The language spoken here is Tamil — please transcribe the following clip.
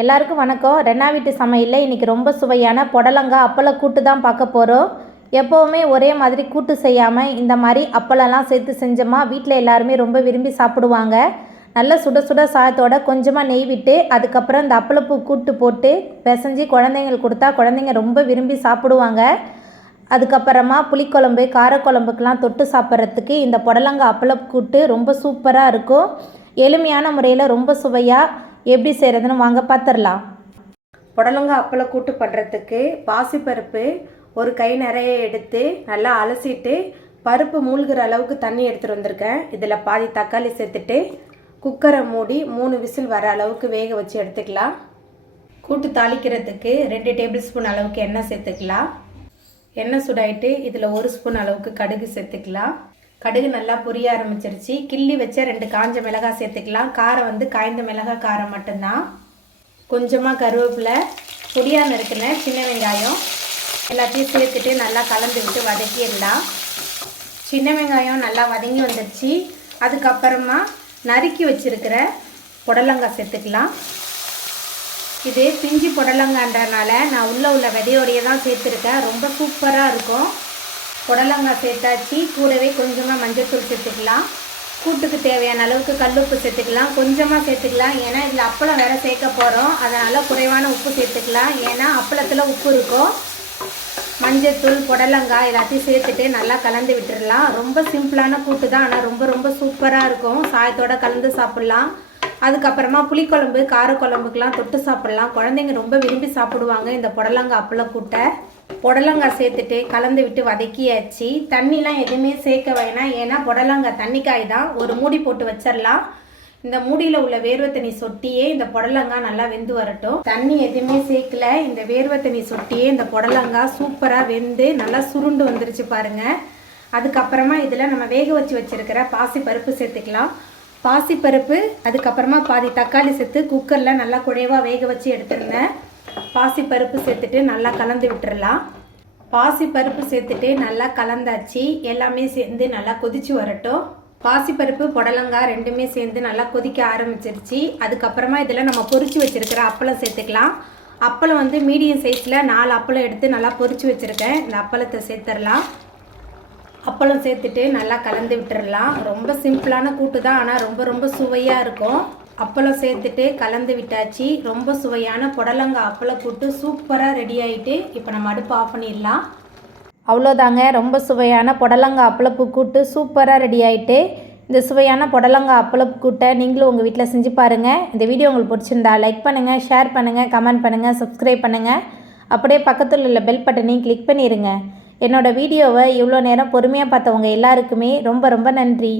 எல்லாருக்கும் வணக்கம். ரெண்டா வீட்டு சமையலில் இன்றைக்கி ரொம்ப சுவையான புடலங்காய் அப்பள கூட்டு தான் பார்க்க போகிறோம் எப்போவுமே ஒரே மாதிரி கூட்டு செய்யாமல் இந்த மாதிரி அப்பளம்லாம் சேர்த்து செஞ்சோமா வீட்டில் எல்லாருமே ரொம்ப விரும்பி சாப்பிடுவாங்க. நல்ல சுட சுட சாயத்தோட கொஞ்சமாக நெய் விட்டு அதுக்கப்புறம் இந்த அப்பளப்பூ கூட்டு போட்டு பிசைஞ்சு குழந்தைங்களுக்கு கொடுத்தா குழந்தைங்க ரொம்ப விரும்பி சாப்பிடுவாங்க. அதுக்கப்புறமா புளிக்குழம்பு காரக்குழம்புக்கெலாம் தொட்டு சாப்பிட்றதுக்கு இந்த புடலங்காய் அப்பளம் கூட்டு ரொம்ப சூப்பராக இருக்கும். எளிமையான முறையில் ரொம்ப சுவையாக எப்படி செய்கிறதுன்னு வாங்க பார்த்துடலாம் புடலங்காய் அப்பள கூட்டு பண்ணுறதுக்கு பாசிப்பருப்பு ஒரு கை நிறைய எடுத்து நல்லா அலசிட்டு பருப்பு மூழ்கிற அளவுக்கு தண்ணி எடுத்துகிட்டு வந்திருக்கேன். இதில் பாதி தக்காளி சேர்த்துட்டு குக்கரை மூடி மூணு விசில் வர அளவுக்கு வேக வச்சு எடுத்துக்கலாம். கூட்டு தாளிக்கிறதுக்கு ரெண்டு டேபிள் ஸ்பூன் அளவுக்கு எண்ணெய் சேர்த்துக்கலாம். எண்ணெய் சுடாயிட்டு இதில் ஒரு ஸ்பூன் அளவுக்கு கடுகு சேர்த்துக்கலாம். கடுகு நல்லா பொரிய ஆரம்பிச்சிருச்சு. கிள்ளி வச்ச ரெண்டு காஞ்ச மிளகாய் சேர்த்துக்கலாம். காரம் வந்து காய்ந்த மிளகாய் காரம் மட்டும்தான். கொஞ்சமாக கருவேப்பிலை பொடியாக நறுக்கின சின்ன வெங்காயம் எல்லாத்தையும் சேர்த்துட்டு நல்லா கலந்து விட்டு வதக்கிடலாம். சின்ன வெங்காயம் நல்லா வதங்கி வந்துடுச்சு அதுக்கப்புறமா நறுக்கி வச்சிருக்கிற புடலங்காய் சேர்த்துக்கலாம். இது பிஞ்சு புடலங்கான்றனால நான் உள்ளே உள்ள விதையோடையே தான் சேர்த்துருக்கேன். ரொம்ப சூப்பராக இருக்கும். புடலங்காய் சேர்த்தாச்சு. கூடவே கொஞ்சமாக மஞ்சள்தூள் சேர்த்துக்கலாம். கூட்டுக்கு தேவையான அளவுக்கு கல்லுப்பு சேர்த்துக்கலாம். கொஞ்சமாக சேர்த்துக்கலாம். ஏன்னா இதில் அப்பளம் வேறு சேர்க்க போகிறோம் அதனால் குறைவான உப்பு சேர்த்துக்கலாம். ஏன்னா அப்பளத்தில் உப்பு இருக்கும். மஞ்சத்தூள் புடலங்காய் எல்லாத்தையும் சேர்த்துட்டு நல்லா கலந்து விட்டுடலாம் ரொம்ப சிம்பிளான கூட்டு தான். ஆனால் ரொம்ப ரொம்ப சூப்பராக இருக்கும். சாயத்தோட கலந்து சாப்பிட்லாம். அதுக்கப்புறமா புளிக்குழம்பு காரக்குழம்புக்கெலாம் தொட்டு சாப்பிட்லாம். குழந்தைங்க ரொம்ப விரும்பி சாப்பிடுவாங்க இந்த புடலங்காய் அப்பளம் கூட்டை. புடலங்காய் சேர்த்துட்டு கலந்து விட்டு வதக்கியாச்சு. தண்ணிலாம் எதுவுமே சேர்க்க வேணாம். ஏன்னா புடலங்காய் தண்ணிக்காய் தான். ஒரு மூடி போட்டு வச்சிடலாம் இந்த மூடியில் உள்ள வேர்வை தண்ணி சொட்டியே இந்த புடலங்காய் நல்லா வெந்து வரட்டும். தண்ணி எதுவுமே சேர்க்கல. இந்த வேர்வை தண்ணி சொட்டியே இந்த புடலங்காய் சூப்பராக வெந்து நல்லா சுருண்டு வந்துருச்சு பாருங்கள் அதுக்கப்புறமா இதில் நம்ம வேக வச்சு வச்சிருக்கிற பாசி பருப்பு சேர்த்துக்கலாம். பாசிப்பருப்பு அதுக்கப்புறமா பாதி தக்காளி சேர்த்து குக்கரில் நல்லா குழைவாக வேக வச்சு எடுத்துருந்தேன். பாசி பருப்பு சேர்த்துட்டு நல்லா கலந்து விட்டுறலாம். பாசி பருப்பு சேர்த்துட்டு நல்லா கலந்தாச்சு. எல்லாமே சேர்ந்து நல்லா கொதிச்சு வரட்டும். பாசிப்பருப்பு புடலங்காய் ரெண்டுமே சேர்ந்து நல்லா கொதிக்க ஆரம்பிச்சிருச்சு. அதுக்கப்புறமா இதில் நம்ம பொறிச்சு வச்சுருக்கிற அப்பளம் சேர்த்துக்கலாம். அப்பளம் வந்து மீடியம் சைஸில் நாலு அப்பளம் எடுத்து நல்லா பொறிச்சு வச்சுருக்கேன். இந்த அப்பளத்தை சேர்த்துடலாம் அப்பளம் சேர்த்துட்டு நல்லா கலந்து விட்டுடலாம் ரொம்ப சிம்பிளான கூட்டு தான் ஆனால் ரொம்ப ரொம்ப சுவையாக இருக்கும். அப்பளம் சேர்த்துட்டு கலந்து விட்டாச்சு. ரொம்ப சுவையான புடலங்காய் அப்பளம் கூட்டு சூப்பராக ரெடி ஆகிட்டு இப்போ நம்ம அடுப்பு ஆஃப் பண்ணிடலாம். அவ்வளோதாங்க ரொம்ப சுவையான புடலங்காய் அப்பளப்பு கூட்டு சூப்பராக ரெடி ஆகிட்டு இந்த சுவையான புடலங்காய் அப்பளப்பு கூட்டை நீங்களும் உங்கள் வீட்டில் செஞ்சு பாருங்கள் இந்த வீடியோ உங்களுக்கு பிடிச்சிருந்தா லைக் பண்ணுங்கள் ஷேர் பண்ணுங்கள் கமெண்ட் பண்ணுங்கள் சப்ஸ்கிரைப் பண்ணுங்கள் அப்படியே பக்கத்தில் உள்ள பெல் பட்டனையும் கிளிக் பண்ணிடுங்க என்னோடய வீடியோவை இவ்வளோ நேரம் பொறுமையாக பார்த்தவங்க எல்லாருக்குமே ரொம்ப ரொம்ப நன்றி.